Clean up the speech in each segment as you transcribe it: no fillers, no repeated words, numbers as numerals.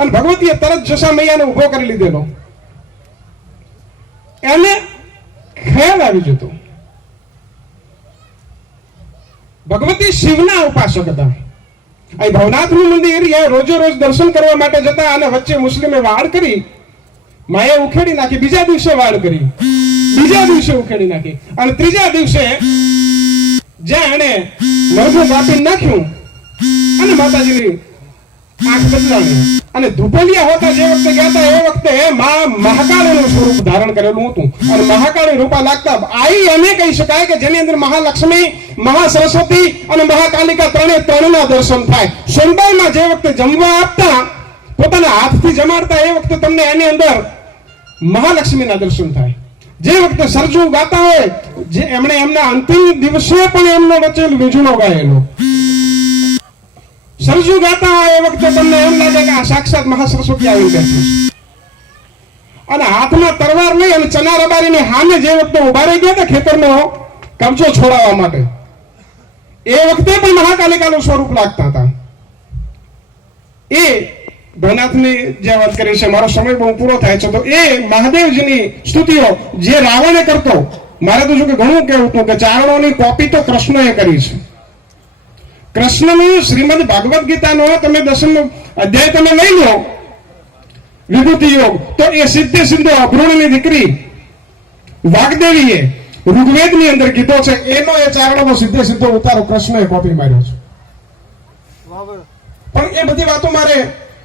અને ભગવતીએ તરત જશા મૈયાને ઉભો કરી લીધેલો. એને ખ્યાલ આવી જતો ભગવતી શિવના ઉપાસક હતા. અહીં ભવનાથનું મંદિર રોજો રોજ દર્શન કરવા માટે જતા અને વચ્ચે મુસ્લિમે વાડ કરી, માએ ઉખેડી નાખી. બીજા દિવસે વાડ કરી, બીજા દિવસે ઉખેડી નાખી અને ત્રીજા દિવસે જ્યાં એને મરઘું કાપી નાખ્યું અને માતાજીની આંખ બદલાણી અને ધુપલિયા હોતા જે વખતે ગયા હતા એ વખતે માં મહાકાળીનું સ્વરૂપ ધારણ કરેલું હતું. અને મહાકાળી રૂપા લાગતા આઈ એને કહી શકાય કે જેની અંદર મહાલક્ષ્મી, મહાસરસ્વતી અને મહાકાલિકા ત્રણના દર્શન થાય. સોનબાઈમાં જે વખતે જમવા આપતા, પોતાના હાથથી જમાડતા, એ વખતે તમને એની અંદર મહાલક્ષ્મીના દર્શન થાય. જે વખતે સરજુ ગાતા હોય, જે એમણે એમના અંતિમ દિવસે પણ એમનો રચેલ વીજળો ગાયેલો સરજુ ગાતા હોય એ વખતે તમને એમ લાગે કે આ સાક્ષાત મહાસરસ્વતી આવી બેઠી છે. અને હાથમાં તરવાર લઈ અને ચના રબારીની સામે જે વખતે ઉભા રહી ગયા હતા ખેતરનો કબજો છોડાવવા માટે, એ વખતે પણ મહાકાલિકાનું સ્વરૂપ લાગતા હતા. એ ભવનાથની જે વાત કરી છે, મારો સમય બહુ પૂરો થાય છે, તો એ મહાદેવજીની સ્તુતિઓ જે રાવણે કરતો, મારે તો જો કે ઘણું કહેવું હતું કે ચારણોની કોપી તો કૃષ્ણએ કરી છે. કૃષ્ણનું શ્રીમદ ભાગવત ગીતાનો તમે 10મો અધ્યાય તમે લઈ લો, વિભૂતિ યોગ, તો એ સિદ્ધે સિંધુ અભૃણની દીકરી વાગ્દેવીએ ઋગ્વેદની અંદર કીધો છે. એનો એ ચારણોનો સિદ્ધે સિદ્ધો ઉતારો કૃષ્ણએ કોપી માર્યો છે. પણ એ બધી વાતો મારે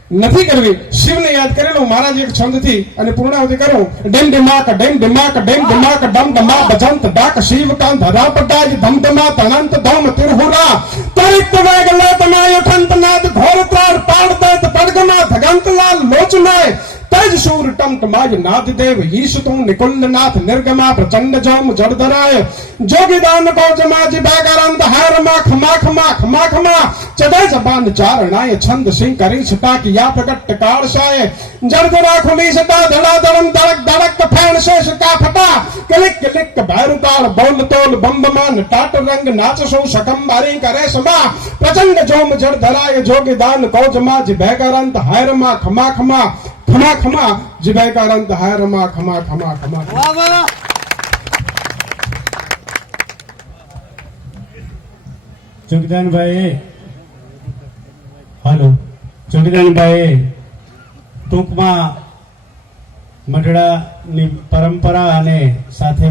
નથી કરવી. શિવને યાદ કરેલું મહારાજ એક છંદથી અને પૂર્ણાવતી કરું. ડેમ ડિમાક ડેમ ડિમાક ડેમ ડિમાક ડમ ડમા ભજંત ડાક શિવકાંત હરા પટાજ ધમ ધમા તનંત ધમ તિરહુરા તરિત વેગ લે તમાય ઠંત નાદ ઘોર ત્રાર પાડત પડગમા ભગંતલાલ લોચનાય તજ શૂર ટમટમાય નાદ દેવ ઈશ તું નિકુંડનાથ નિર્ગમા પ્રચંડ જમ જડધરાય જોગીદાન કો જમાજી બાગારંત હારમાં ખમા ખમા ખમા ખમા ચડે જબાન ચારણાય છંદ સિંહ કરી છટા કિયા પ્રગટ કાળશાય જડધરા ખુલી સટા ધડા ધડમ ધડક ધડક ફેણ શેષ કા ફટા કલિક કલિક ભૈરુતાળ બોલ તોલ બંબમાન ટાટ રંગ નાચસો શકંબારી કરે સમા પ્રચંડ જોમ જડધરાય જોગીદાન કો જમાજી બાગારંત હારમાં ખમા ખમા ખમા ખમા જીભાઈકારંત હાયરમાં ખમા ખમા ખમા. જોગદાનભાઈ, હાલો, જોગદાનભાઈ ટૂંકમાં મઢડાની પરંપરા અને સાથે